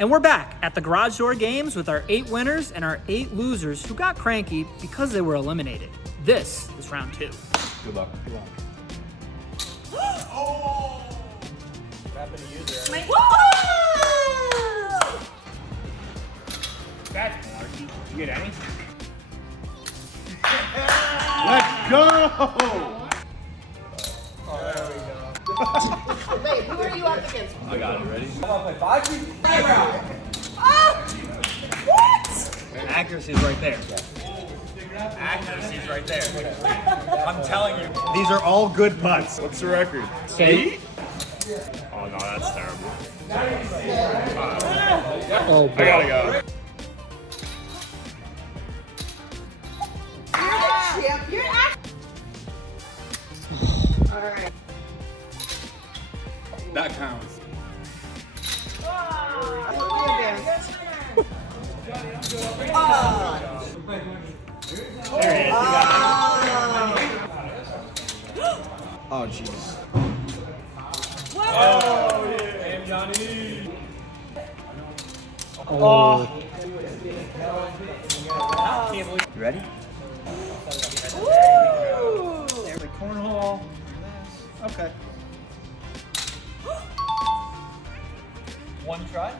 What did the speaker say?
And we're back at the Garage Door Games with our 8 winners and our 8 losers who got cranky because they were eliminated. This is round 2. Good luck. Good luck. Oh! What happened to you there? That's Marky. You get any? Let's go! There we go. Wait, who are you up against? I got it. Ready? Accuracy is right there. Accuracy is right there. I'm telling you. These are all good putts. What's the record? 8? Oh no, that's terrible. Oh, I gotta go. You're All right. That counts. There he is. Oh, jeez. Oh, yeah. Johnny. Oh. You ready? There's a cornhole. Okay. One try.